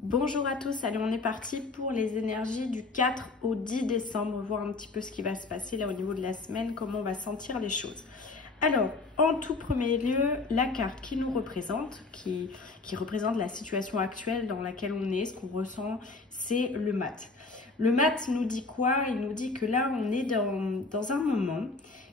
Bonjour à tous, allez on est parti pour les énergies du 4 au 10 décembre, voir un petit peu ce qui va se passer là au niveau de la semaine, comment on va sentir les choses. Alors, en tout premier lieu, la carte qui nous représente, qui représente la situation actuelle dans laquelle on est, ce qu'on ressent, c'est le mat. Le mat nous dit quoi? Il nous dit que là, on est dans un moment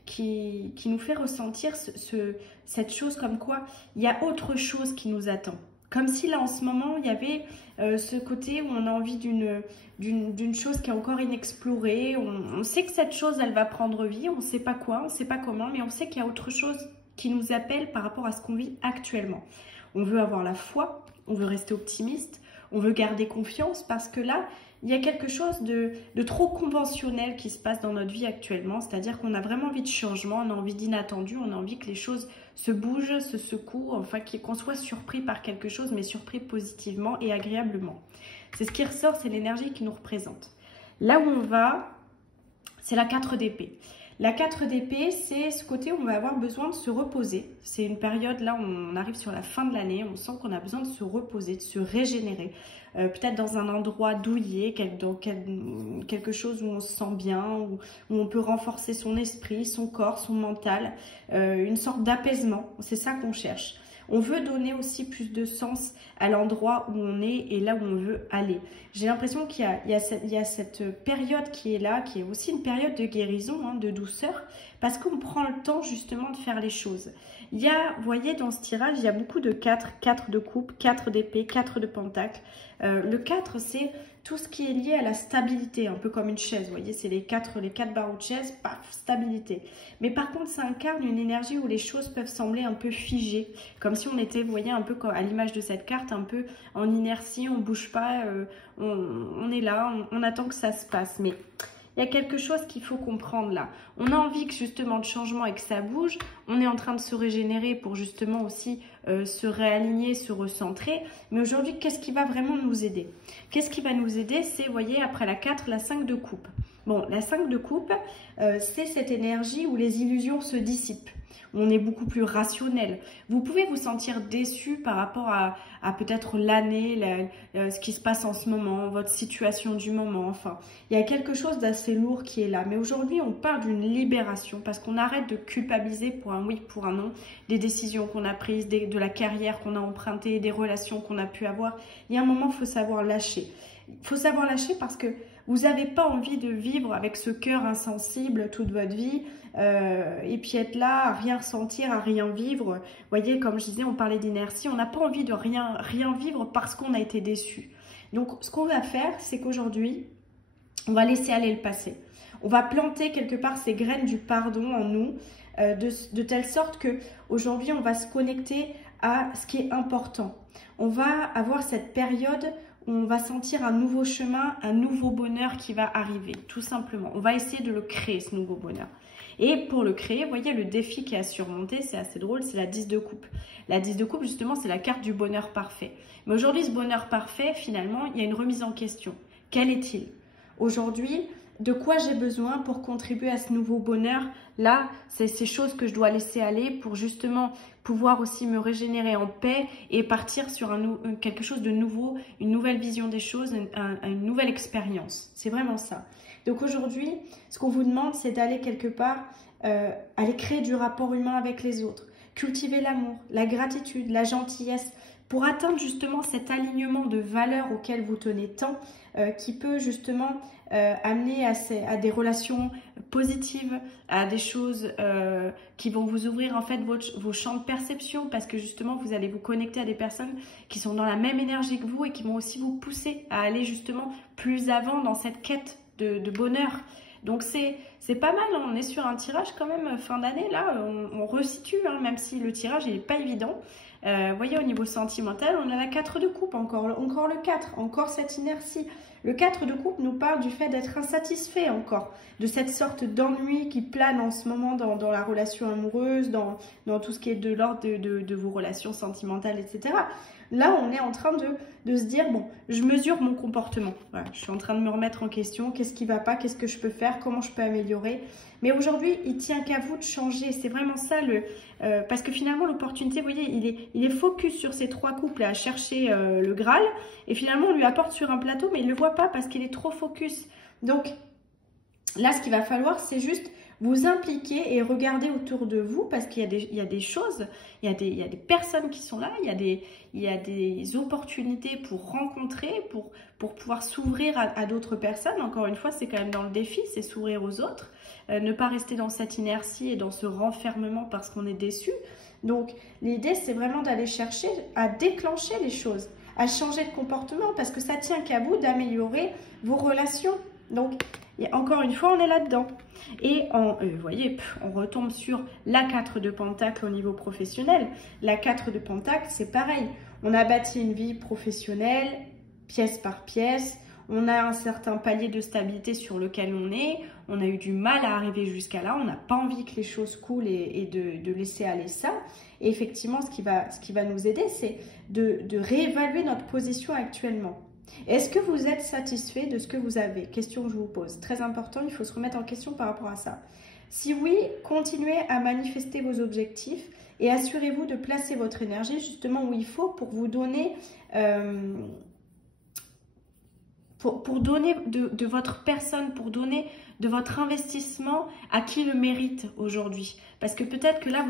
qui nous fait ressentir cette chose comme quoi il y a autre chose qui nous attend. Comme si là, en ce moment, il y avait ce côté où on a envie d'une chose qui est encore inexplorée. On sait que cette chose, elle va prendre vie. On ne sait pas quoi, on ne sait pas comment, mais on sait qu'il y a autre chose qui nous appelle par rapport à ce qu'on vit actuellement. On veut avoir la foi, on veut rester optimiste, on veut garder confiance parce que là, il y a quelque chose de trop conventionnel qui se passe dans notre vie actuellement. C'est-à-dire qu'on a vraiment envie de changement, on a envie d'inattendu, on a envie que les choses se bougent, se secouent, enfin qu'on soit surpris par quelque chose, mais surpris positivement et agréablement. C'est ce qui ressort, c'est l'énergie qui nous représente. Là où on va, c'est la 4 d'épée. La 4 d'épée, c'est ce côté où on va avoir besoin de se reposer. C'est une période, là, on arrive sur la fin de l'année, on sent qu'on a besoin de se reposer, de se régénérer. Peut-être dans un endroit douillet, dans quelque chose où on se sent bien, où on peut renforcer son esprit, son corps, son mental, une sorte d'apaisement. C'est ça qu'on cherche. On veut donner aussi plus de sens à l'endroit où on est et là où on veut aller. J'ai l'impression qu'il y a cette période qui est là, qui est aussi une période de guérison, hein, de douceur, parce qu'on prend le temps justement de faire les choses. Il y a, vous voyez, dans ce tirage, il y a beaucoup de 4 de coupe, 4 d'épée, 4 de pentacle. Le 4, c'est tout ce qui est lié à la stabilité, un peu comme une chaise, vous voyez, c'est les quatre barreaux de chaise, paf, stabilité. Mais par contre, ça incarne une énergie où les choses peuvent sembler un peu figées, comme si on était, vous voyez, un peu à l'image de cette carte, un peu en inertie, on ne bouge pas, on est là, on attend que ça se passe. Mais il y a quelque chose qu'il faut comprendre là. On a envie que justement de changement et que ça bouge. On est en train de se régénérer pour justement aussi se réaligner, se recentrer. Mais aujourd'hui, qu'est-ce qui va vraiment nous aider? Qu'est-ce qui va nous aider? C'est, vous voyez, après la 4, la 5 de coupe. Bon, la 5 de coupe, c'est cette énergie où les illusions se dissipent. On est beaucoup plus rationnel. Vous pouvez vous sentir déçu par rapport à peut-être l'année, ce qui se passe en ce moment, votre situation du moment. Enfin, il y a quelque chose d'assez lourd qui est là. Mais aujourd'hui, on parle d'une libération parce qu'on arrête de culpabiliser pour un oui, pour un non, des décisions qu'on a prises, de la carrière qu'on a empruntée, des relations qu'on a pu avoir. Il y a un moment, il faut savoir lâcher. Il faut savoir lâcher parce que vous n'avez pas envie de vivre avec ce cœur insensible toute votre vie et puis être là, à rien ressentir, à rien vivre. Vous voyez, comme je disais, on parlait d'inertie, on n'a pas envie de rien vivre parce qu'on a été déçu. Donc, ce qu'on va faire, c'est qu'aujourd'hui, on va laisser aller le passé. On va planter quelque part ces graines du pardon en nous, de telle sorte qu'aujourd'hui, on va se connecter à ce qui est important. On va avoir cette période où on va sentir un nouveau chemin, un nouveau bonheur qui va arriver, tout simplement. On va essayer de le créer, ce nouveau bonheur. Et pour le créer, vous voyez, le défi qui est à surmonter, c'est assez drôle, c'est la 10 de coupe. La 10 de coupe, justement, c'est la carte du bonheur parfait. Mais aujourd'hui, ce bonheur parfait, finalement, il y a une remise en question. Quel est-il? Aujourd'hui, de quoi j'ai besoin pour contribuer à ce nouveau bonheur? Là, c'est ces choses que je dois laisser aller pour justement pouvoir aussi me régénérer en paix et partir sur quelque chose de nouveau, une nouvelle vision des choses, une nouvelle expérience. C'est vraiment ça. Donc aujourd'hui, ce qu'on vous demande, c'est d'aller quelque part, aller créer du rapport humain avec les autres, cultiver l'amour, la gratitude, la gentillesse, pour atteindre justement cet alignement de valeurs auxquelles vous tenez tant, qui peut justement amener à des relations positives, à des choses qui vont vous ouvrir en fait vos champs de perception, parce que justement vous allez vous connecter à des personnes qui sont dans la même énergie que vous et qui vont aussi vous pousser à aller justement plus avant dans cette quête de bonheur. Donc c'est pas mal, on est sur un tirage quand même fin d'année, là on resitue, hein, même si le tirage n'est pas évident. Vous voyez, au niveau sentimental, on a la 4 de coupe, encore le 4, encore cette inertie. Le 4 de coupe nous parle du fait d'être insatisfait encore, de cette sorte d'ennui qui plane en ce moment dans la relation amoureuse, dans tout ce qui est de l'ordre de vos relations sentimentales, etc. Là, on est en train de se dire, bon, je mesure mon comportement. Voilà, je suis en train de me remettre en question. Qu'est-ce qui ne va pas? Qu'est-ce que je peux faire? Comment je peux améliorer? Mais aujourd'hui, il tient qu'à vous de changer. C'est vraiment ça, parce que finalement, l'opportunité, vous voyez, il est focus sur ces 3 couples à chercher le Graal. Et finalement, on lui apporte sur un plateau, mais il ne le voit pas parce qu'il est trop focus. Donc, là, ce qu'il va falloir, c'est juste vous impliquer et regarder autour de vous parce qu'il y a des choses, il y a des personnes qui sont là, il y a des opportunités pour rencontrer, pour pouvoir s'ouvrir à d'autres personnes. Encore une fois, c'est quand même dans le défi, c'est s'ouvrir aux autres, ne pas rester dans cette inertie et dans ce renfermement parce qu'on est déçu. Donc, l'idée, c'est vraiment d'aller chercher à déclencher les choses, à changer de comportement parce que ça tient qu'à vous d'améliorer vos relations. Donc, encore une fois, on est là-dedans. Et vous voyez, on retombe sur la 4 de Pentacle au niveau professionnel. La 4 de Pentacle, c'est pareil. On a bâti une vie professionnelle, pièce par pièce. On a un certain palier de stabilité sur lequel on est. On a eu du mal à arriver jusqu'à là. On n'a pas envie que les choses coulent et de laisser aller ça. Et effectivement, ce qui va nous aider, c'est de réévaluer notre position actuellement. Est-ce que vous êtes satisfait de ce que vous avez? Question que je vous pose. Très important, il faut se remettre en question par rapport à ça. Si oui, continuez à manifester vos objectifs et assurez-vous de placer votre énergie justement où il faut pour vous donner, pour donner de votre personne, pour donner de votre investissement à qui le mérite aujourd'hui. Parce que peut-être que là,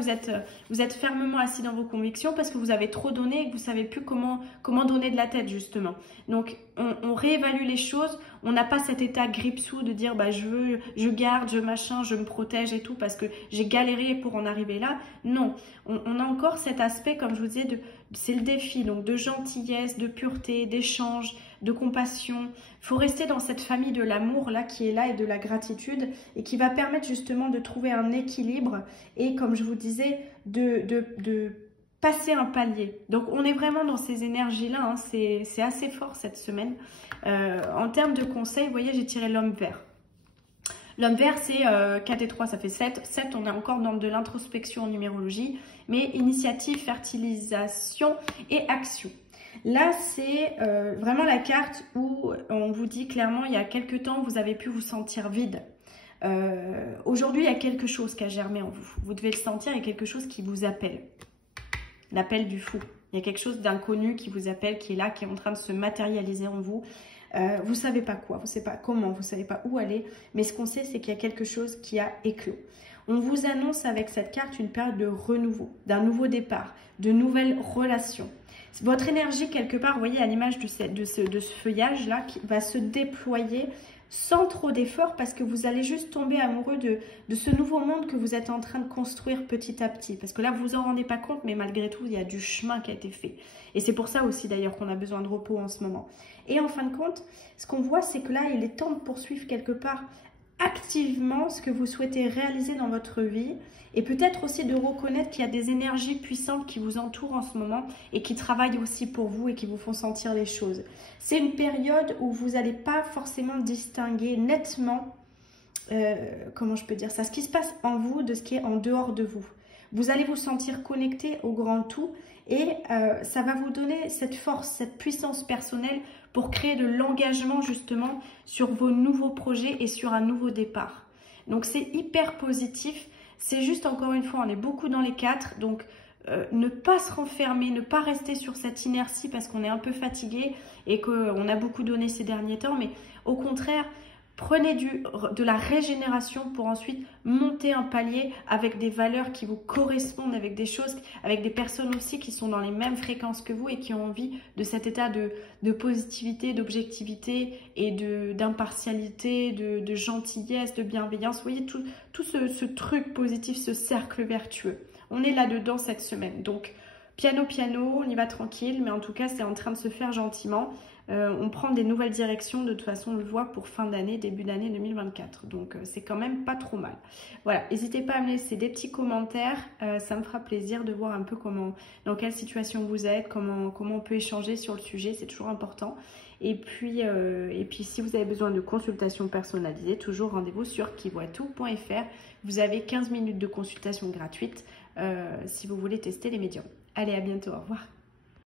vous êtes fermement assis dans vos convictions parce que vous avez trop donné et que vous ne savez plus comment donner de la tête, justement. Donc, on réévalue les choses. On n'a pas cet état grippe-sous de dire bah, je garde, je machin, je me protège et tout parce que j'ai galéré pour en arriver là. Non, on a encore cet aspect, comme je vous disais, c'est le défi, donc de gentillesse, de pureté, d'échange, de compassion. Il faut rester dans cette famille de l'amour là qui est là et de la gratitude et qui va permettre justement de trouver un équilibre et comme je vous disais de passer un palier. Donc on est vraiment dans ces énergies là, hein. C'est assez fort cette semaine. En termes de conseils, vous voyez, j'ai tiré l'homme vert. L'homme vert, c'est 4 et 3, ça fait 7. 7, on est encore dans de l'introspection en numérologie, mais initiative, fertilisation et action. Là, c'est vraiment la carte où on vous dit clairement, il y a quelques temps, vous avez pu vous sentir vide. Aujourd'hui, il y a quelque chose qui a germé en vous. Vous devez le sentir, il y a quelque chose qui vous appelle. L'appel du fou. Il y a quelque chose d'inconnu qui vous appelle, qui est là, qui est en train de se matérialiser en vous. Vous ne savez pas quoi, vous ne savez pas comment, vous ne savez pas où aller. Mais ce qu'on sait, c'est qu'il y a quelque chose qui a éclos. On vous annonce avec cette carte une période de renouveau, d'un nouveau départ, de nouvelles relations. Votre énergie, quelque part, vous voyez, à l'image de ce feuillage-là, qui va se déployer sans trop d'efforts parce que vous allez juste tomber amoureux de ce nouveau monde que vous êtes en train de construire petit à petit. Parce que là, vous vous en rendez pas compte, mais malgré tout, il y a du chemin qui a été fait. Et c'est pour ça aussi, d'ailleurs, qu'on a besoin de repos en ce moment. Et en fin de compte, ce qu'on voit, c'est que là, il est temps de poursuivre quelque part activement ce que vous souhaitez réaliser dans votre vie et peut-être aussi de reconnaître qu'il y a des énergies puissantes qui vous entourent en ce moment et qui travaillent aussi pour vous et qui vous font sentir les choses. C'est une période où vous n'allez pas forcément distinguer nettement, comment je peux dire ça, ce qui se passe en vous de ce qui est en dehors de vous. Vous allez vous sentir connecté au grand tout et ça va vous donner cette force, cette puissance personnelle pour créer de l'engagement justement sur vos nouveaux projets et sur un nouveau départ. Donc c'est hyper positif, c'est juste encore une fois, on est beaucoup dans les 4, donc ne pas se renfermer, ne pas rester sur cette inertie parce qu'on est un peu fatigué et qu'on a beaucoup donné ces derniers temps, mais au contraire, prenez de la régénération pour ensuite monter un palier avec des valeurs qui vous correspondent, avec des choses, avec des personnes aussi qui sont dans les mêmes fréquences que vous et qui ont envie de cet état de positivité, d'objectivité et d'impartialité, de gentillesse, de bienveillance. Vous voyez tout ce truc positif, ce cercle vertueux. On est là-dedans cette semaine. Donc, piano, on y va tranquille, mais en tout cas, c'est en train de se faire gentiment. On prend des nouvelles directions, de toute façon on le voit pour fin d'année, début d'année 2024, donc c'est quand même pas trop mal. Voilà, n'hésitez pas à me laisser des petits commentaires, ça me fera plaisir de voir un peu dans quelle situation vous êtes, comment on peut échanger sur le sujet, c'est toujours important. Et puis si vous avez besoin de consultation personnalisée, toujours rendez-vous sur kivoitout.fr. Vous avez 15 minutes de consultation gratuite si vous voulez tester les médiums. Allez, à bientôt, au revoir.